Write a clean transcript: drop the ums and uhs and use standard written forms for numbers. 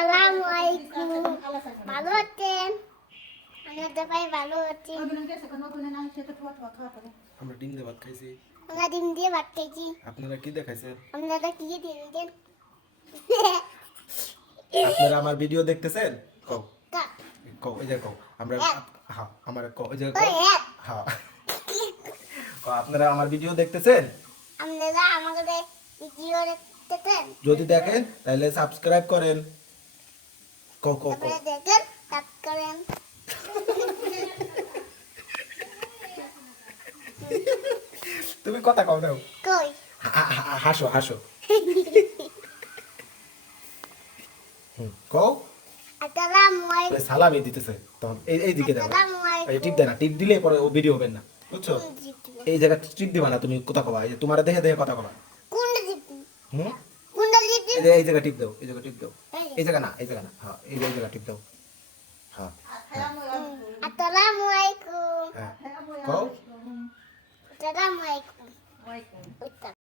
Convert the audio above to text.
আসসালামু আলাইকুম। ভালো আছেন? আমরা সবাই ভালো আছি। আমরা ডিম দিয়ে ভাত খাইছি। আমরা ডিম দিয়ে ভাত খাইছি। আপনারা কি দেখাইছেন? আপনারা কি দিয়েছেন? আপনারা আমার ভিডিও দেখতেছেন? কও কা কও এই যে কও আমরা হ্যাঁ। হ্যাঁ আমার কও এই যে ওই কও হ্যাঁ। হ্যাঁ কও, আপনারা আমার ভিডিও দেখতেছেন? আপনারা আমাদের ভিডিও দেখতেছেন? যদি দেখেন তাহলে সাবস্ক্রাইব করেন। কও কও কও তারপরে দেখেন, সাবস্ক্রাইব করেন। তুমি কথা কও দাও। কই? হাসো হাসো। কও আসসালামু আলাইকুম। সালামি দিতেছে তখন এই দিকে দাও। আসসালামু এই আলাইকুম। টিপ দেয় না, টিপ দিলে পরে ও ভিডিও হবে না, বুঝছো? এই জায়গা টিপ দিবা না, তুমি কথা কবা, এই যে তোমার দেখে দেখে কথা কবা। কোনটা জিপি? হুম কোনটা জিপি? এই জায়গা টিপ দাও, এই জায়গা টিপ দাও। এই জায়গা না, এই জায়গা না, হ্যাঁ এই জায়গা টিপ দাও। হ্যাঁ